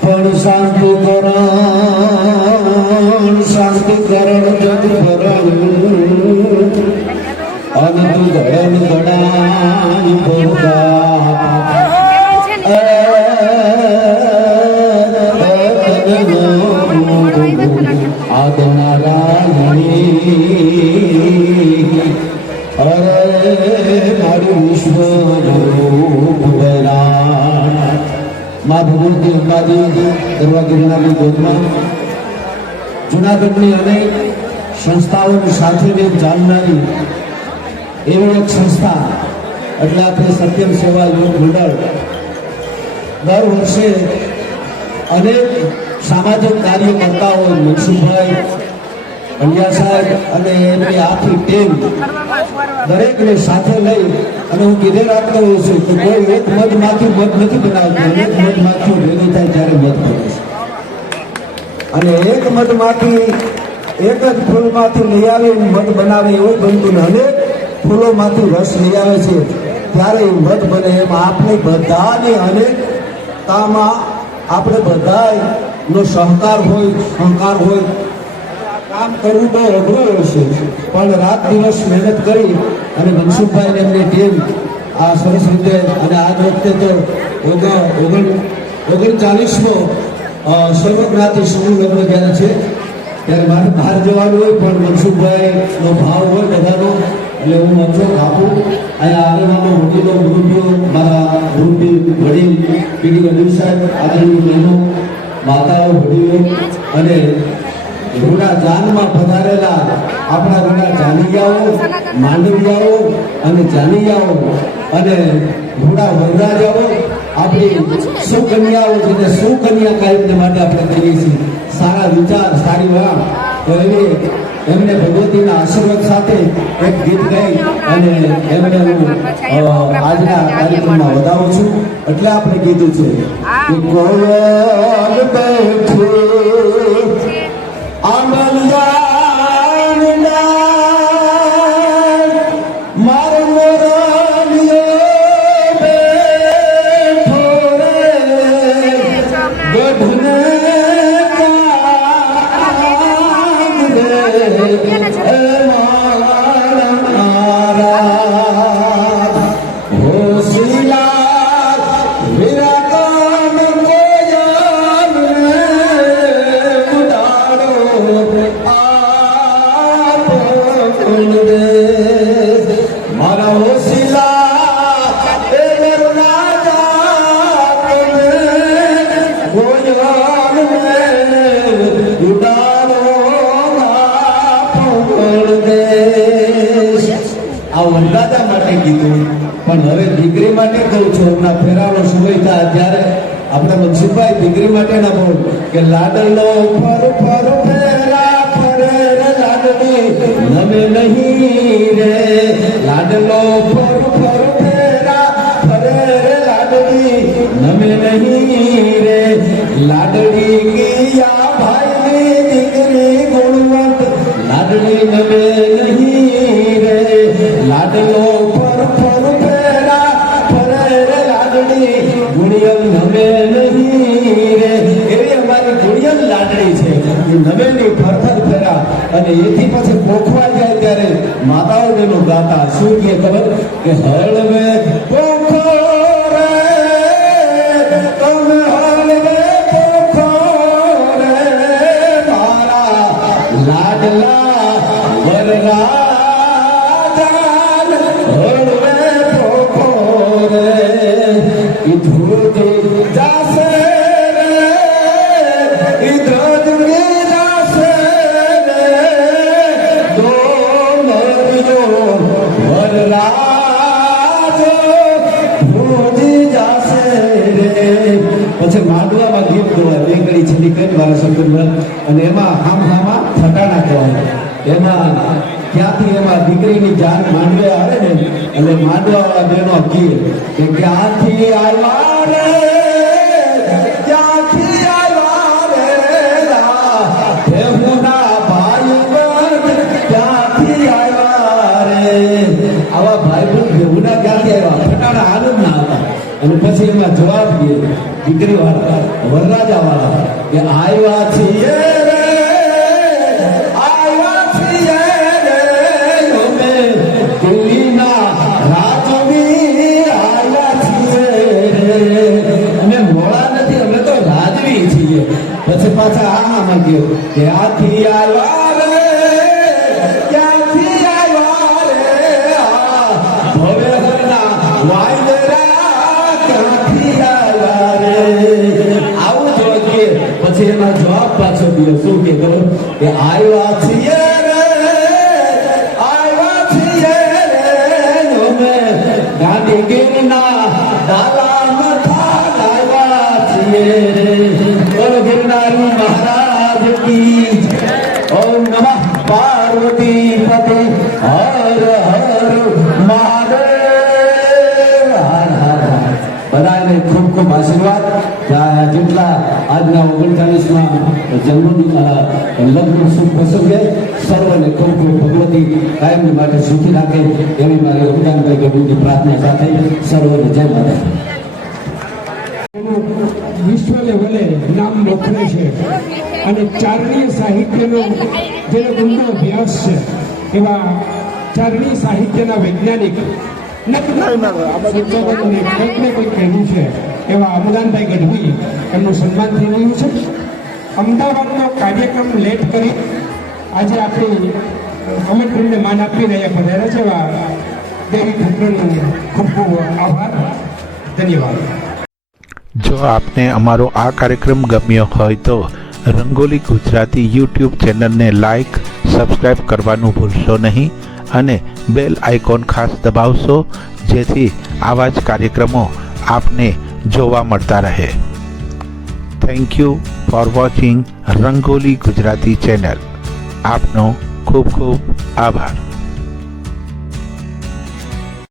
પણ શાંતિ કરણ જગ ભરણ અનંત ગયન ગણાય અરે મારું વિશ્વ મા ભગવતી અંબાજી દરવા ગિરનારની ગોદમાં જુનાગઢની અનેક સંસ્થાઓની સાથે ચાલનારી એવી એક સંસ્થા એટલે આપણે સત્યમ સેવા યોગ મંડળ દર વર્ષે અનેક સામાજિક કાર્ય કરતા હોય. મનસુખભાઈ પંડ્યા સાહેબ અને એમની આખી ટીમ દરેકને સાથે લઈ અને હું કીધે રાખતો હોઉં છું કે કોઈ એક મધમાંથી મધ નથી બનાવતું, અનેક મધમાખીઓ ભેગી થાય ત્યારે મધ બને છે. અને એક મધમાંથી એક જ ફૂલમાંથી લઈ આવી મધ બનાવે એવું બનતું ને અનેક ફૂલોમાંથી રસ લઈ આવે છે ત્યારે એ મધ બને. એમ આપણે બધાની અનેકતામાં આપણે બધાનો સહકાર હોય. કામ કરવું બહુ અઘરું હશે પણ રાત દિવસ મહેનત કરી અને મનસુખભાઈ એમની ટીમ આ સરસ રીતે અને આજ વખતે તો 39મો સર્વજ્ઞાતિ સમૂહ લગ્ન જ્યારે છે ત્યારે મારે બહાર જવાનું હોય પણ મનસુખભાઈનો ભાવ હોય બધાનો એટલે હું મંચો આપું. અહીંયા આગળનો વડીલો ગુરુજીઓ મારા ગુરુજી વડીલ પીડી વડીલ સાહેબ આદરણીય બહેનો માતાઓ વડીલો અને ઘોડા જાનમાં પધારેલા આપણા ઘોડા જાનૈયાઓ માંડવિયાઓ અને જાનૈયાઓ અને ઘોડા વરરાજાઓ આપણી સુકન્યાઓ જેને સુકન્યા કાયમને માટે આપણે કહીએ છીએ. સારા વિચાર સારી વાત તો એમને ભગવતીના આશીર્વાદ સાથે એક ગીત ગાઈ અને એમને હું આજના કાર્યક્રમમાં વધાવું છું. એટલે આપણે કીધું છે કે કોયલ બેઠી વનરાજા માટે કીધું પણ હવે દીકરી માટે કહું છું. હમણાં ફેરાનો સમય થાય ત્યારે આપણે મનસુખભાઈ દીકરી માટે ના બોલ કે લાડલો ફર ફર ફેરા ફરે રે લાડલી નમે નહીં રે લાડલો ફર ફર ફેરા ફરે રે લાડલી નમે નહીં રે લાડલી કિયા ભાઈની દીકરી ગુણવંત લાડલી નમે નહીં રે લાડલો ફર ફર ફેરા ફરે રે લાડલી ગુણિયલ નમે નહીં રે. એવી અમારી ગુણિયલ લાડલી છે એ નમે ની ફરફર ફેરા અને એથી પછી પોખવા જાય ત્યારે માતાઓ તેનું ગાતા શું કહે ખબર કે હળવે પોખો રે તમે હળવે પોખો રે મારા લાડલા વરરા પછી માંડવામાં ગીત ગવાય બેંગડી છેલ્લી કરી મારા શબ્દમાં અને એમાં હામા ફટાણા કહેવાય. એમાં ક્યાંથી એમાં દીકરીની જાન માંડવે આવે ને એટલે માંડવા બેનો ગીત કે ક્યાંથી આવ્યા રે ક્યાંથી આવ્યા રે દેવના ભાઈ ક્યાંથી આવ્યા રે. આવા ભાઈ દેવના ક્યાંથી આવ્યા ફટાણા આનંદ ના હતા અને પછી એમાં જવાબ દે દીકરી વાળા વરરાજા વાળા કે આવ્યા છીએ રે, આવ્યા છીએ રે અમે દિલ્હીના રાજવી આવ્યા છીએ રે. અમે મોળા નથી, અમે તો રાજવી છીએ. પછી પાછા આમાં ગયો કે આથી આવ્યા રે, ક્યાંથી આવ્યા રે, ભવેરના વાયદરા ક્યાંથી આવ્યા રે. આવું જોઈએ. પછી એનો જવાબ પાછો દિયો. શું કીધો કે આવ્યા છીએ રે, આવ્યા છીએ રે અમે ગાંધીગીરના ડાલા આવ્યા છીએ રે. બોલો ગિરનારી મહારાજ કી જય. ઓમ નમઃ પાર્વતી પતે હર હર મહાદેવ. હર હર હર. બધાને ખૂબ ખૂબ આશીર્વાદ. જેટલા આજના 39માં જન્મદિન લગ્ન શુભ પ્રસંગે સર્વને ખૂબ ખૂબ ભગવતી કાયમની માટે સુખી રાખે એવી મારી ઉદાનભાઈ ગઢવીની પ્રાર્થના સાથે સર્વને જય માતા. વિશ્વ લેવલે નામ મોખરે છે અને ચારણીય સાહિત્યનો જેનો ઊંડો અભ્યાસ છે એવા ચારણીય સાહિત્યના વૈજ્ઞાનિક કંઈકને કંઈક કહેવું છે એવા અમદાનભાઈ ગઢવી એમનું સન્માન થઈ રહ્યું છે. અમદાવાદનો કાર્યક્રમ લેટ કરી આજે આપણી આમંત્રણને માન આપી રહ્યા પધાર્યા છે એવા દેવી પુત્રનો ખૂબ ખૂબ આભાર. ધન્યવાદ. જો આપને અમારો આ કાર્યક્રમ ગમ્યો હોય તો રંગોલી ગુજરાતી યુટ્યુબ ચેનલને લાઈક સબસ્ક્રાઈબ કરવાનું ભૂલશો નહીં અને બેલ આઇકોન ખાસ દબાવશો જેથી આવા જ કાર્યક્રમો આપને જોવા મળતા રહે. Thank you for watching rangoli Gujarati channel. આપનો ખૂબ ખૂબ આભાર.